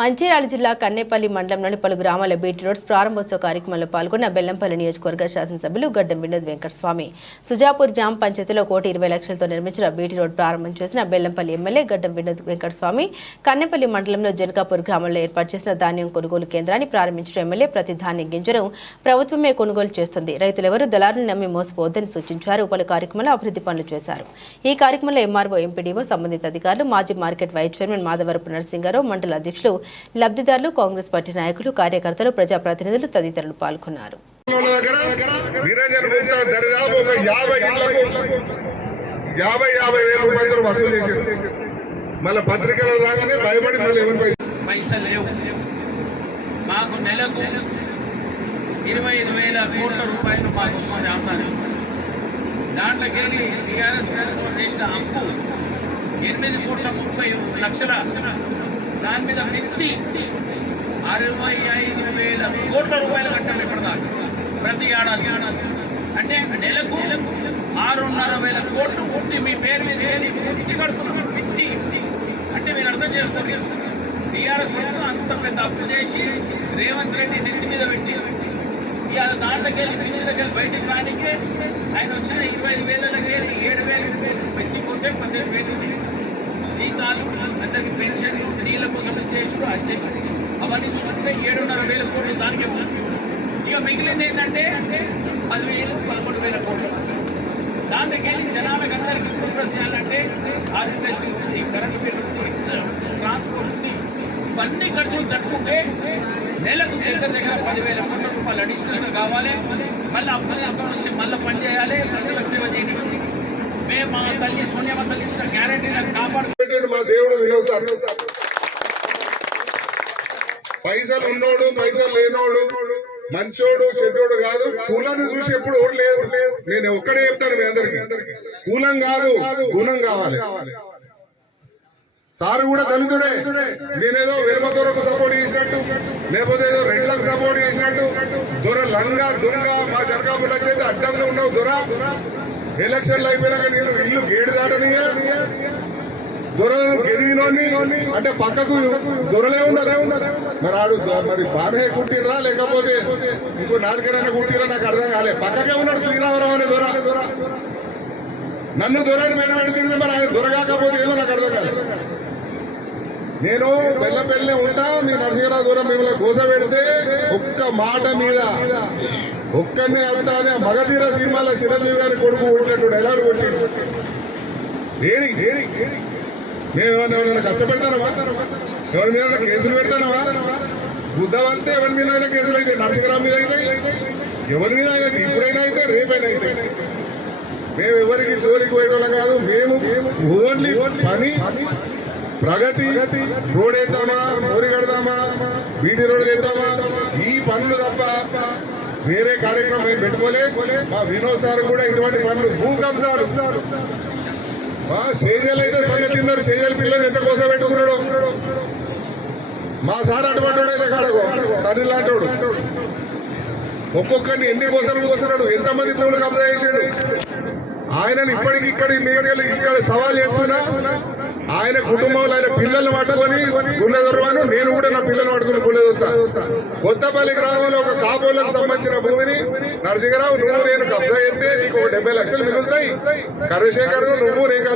మంచిర్యాల జిల్లా కన్నేపల్లి మండలంలోని పలు గ్రామాల బీటీ రోడ్స్ ప్రారంభోత్సవ కార్యక్రమంలో పాల్గొన్న బెల్లంపల్లి నియోజకవర్గ శాసనసభ్యులు గడ్డం వినోద్ వెంకటస్వామి. సుజాపూర్ గ్రామ పంచాయతీలో కోటి ఇరవై లక్షలతో నిర్మించిన బీటీ రోడ్ ప్రారంభం చేసిన బెల్లంపల్లి ఎమ్మెల్యే గడ్డం వినోద్ వెంకటస్వామి కన్నెపల్లి మండలంలో జనకాపూర్ గ్రామంలో ఏర్పాటు చేసిన ధాన్యం కొనుగోలు కేంద్రాన్ని ప్రారంభించిన ఎమ్మెల్యే ప్రతి ధాన్యం గింజను ప్రభుత్వమే కొనుగోలు చేస్తుంది. రైతులెవరూ దళారులు నమ్మి మోసపోవద్దని సూచించారు. పలు కార్యక్రమంలో అభివృద్ధి పనులు చేశారు. ఈ కార్యక్రమంలో ఎంఆర్ఓ ఎంపీడీఓ సంబంధిత అధికారులు మాజీ market vice chairman Madhavarapu Narasingarao మండల అధ్యక్షులు లబ్ధిదారులు కాంగ్రెస్ పార్టీ నాయకులు కార్యకర్తలు ప్రజాప్రతినిధులు తదితరులు పాల్గొన్నారు. వాళ్ళ దగ్గర నిరంజన్ గుప్తా దరిదాపు ఒక యాభై ఇళ్ళకు యాభై యాభై వేల రూపాయలు వసూలు చేశారు మళ్ళీ పత్రికలు రాగానే భయపడి మళ్ళీ ఎవరి పైసలు పైసలు లేవు. మాకు నెలకు ఇరవై ఐదు వేల కోట్ల రూపాయలు మాకు వస్తుంది దాంట్లోకెళ్ళి టీఆర్ఎస్ ప్రభుత్వం చేసిన అప్పు ఎనిమిది కోట్ల ముప్పై లక్షల దాని మీద మించి అరవై ఐదు వేల కోట్ల రూపాయలు కట్టాలి ఇప్పటిదాకా. ప్రతి ఏడాది. అంటే నెలకు ఆరున్నర వేల కోట్లు పుట్టి మీ పేరు మీద ఏది కడుతున్నారు కడుతున్నాం అంటే మీరు అర్థం చేసుకోండి. టీఆర్ఎస్ ప్రభుత్వం అంత పెద్ద అప్పు చేసి రేవంత్ రెడ్డి నెత్తి మీద పెట్టి ఇవాళ దాంట్లోకి వెళ్ళి బిల్లులకి వెళ్ళి బయటికి రానికే ఆయన వచ్చిన ఇరవై ఐదు వేలకి ఏడు వేలు పెంచిపోతే పదిహేను వేలు. జీతాలు అందరికి అధ్యక్షుడు అధ్యక్షుడు అవన్నీ చూసుకుంటే ఏడున్నర వేల కోట్లు దానికి ఇక మిగిలింది ఏంటంటే పదివేలు పదకొండు వేల కోట్లు. దానికి వెళ్ళి జనాలకు అందరికీ ప్రోగ్రెస్ చేయాలంటే ఆర్కిటెక్చర్ ఉంది కరెంట్ బిల్ ఉంది ట్రాన్స్పోర్ట్ ఉంది. ఇవన్నీ ఖర్చులు తట్టుకుంటే నెలకు దగ్గర దగ్గర పదివేల కోట్ల రూపాయలు అడిషనల్ కావాలి. మళ్ళీ అప్పు తీసుకొని వచ్చి మళ్ళీ పని చేయాలి ప్రజలకు సేవ చేయడానికి. మేము మా తల్లి సోనియా తల్లి ఇచ్చిన గ్యారంటీ కాపాడు మా దేవుడు వినోద్ పైసలు ఉన్నోడు పైసలు లేనోడు మంచోడు చెడ్డోడు కాదు. కులాన్ని చూసి ఎప్పుడు ఓటు లేదు. నేను ఒక్కడే చెప్తాను మీ అందరికి. కులం కాదు గుణం కావాలి. సారు కూడా దళితుడే. నేనేదో వెలుమతోరకు సపోర్ట్ చేసినట్టు లేకపోతే ఏదో రెడ్లకు సపోర్ట్ చేసినట్టు. దొర లంగా దొంగ మా జరగాపుల చేతి అడ్డంగా ఉన్నావు దొర. ఎలక్షన్లు అయిపోయినాక నేను ఇల్లు గేడు దాటనియా దొరలను గెదిగినోని అంటే పక్కకు దొరలే ఉన్నారే. ఉన్నారు మరి ఆడు మరి బానే కుట్టిర్రా లేకపోతే ఇంకో నాలుగైనా కుట్టిరా నాకు అర్థం కాలే. పక్కకే ఉన్నాడు శ్రీరామరావు అనే దొర. నన్ను దొరని మీద తిరిగితే మరి ఆయన దొరగాకపోతే ఏదో నాకు అర్థం కాలేదు నేను బెల్లపల్లి ఉంటా మీ నరసింహరావు దూరం మిమ్మల్ని కూసబెడితే ఒక్క మాట మీద ఒక్కనే అంతా అని మగధీర సినిమాలో చిరంజీవి గారి కొడుకు కొట్టినట్టు డైలాగ్ కొట్టాడు. ఏడి? ఏడి? మేము నేను ఎవరైనా కష్టపెడతానవా? ఎవరి మీద కేసులు పెడతానవా? బుద్ధవంతే ఎవరి మీద అయినా కేసులు అయితే నరసింహరావు మీద అయితే ఎవరి మీద అయినా ఇప్పుడైనా అయితే రేపైనా అయితే. మేము ఎవరికి జోలికి పోయేటోళ్ళం కాదు మేము ఓన్లీ పని ప్రగతి రోడ్ వేద్దామా మోరి కడదామా బీటీ రోడ్ వేద్దామా ఈ పనులు తప్ప వేరే కార్యక్రమం మేము పెట్టుకోలే. మా వినోద్ సార్ కూడా ఇటువంటి పనులు భూ కబ్జాలు మా సేజలు అయితే తిన్నారు సేజల పిల్లలు ఎంత కోసం పెట్టుకున్నాడు మా సార్ అటువంటి అయితే కాడగో తండ్రి లాంటోడు. ఒక్కొక్కరిని ఎన్ని కోసాలు కోస్తున్నాడు ఎంతమంది భూములు కబ్జా చేశాడు ఆయనను ఇప్పటికి ఇక్కడ ఇక్కడ సవాల్ చేస్తున్నా. ఆయన కుటుంబంలో ఆయన పిల్లల్ని పట్టుకొని గుళ్ళెదొరవాను నేను కూడా నా పిల్లల్ని పట్టుకుని గుళ్ళెదొత్తా కొత్తపల్లి గ్రామంలో ఒక కాపోలకు సంబంధించిన భూమిని నరసింహరావు నువ్వు నేను కబ్జా చేస్తే నీకు ఒక డెబ్బై లక్షలు మిగులుతాయి. కరుశేఖర్ నువ్వు నేను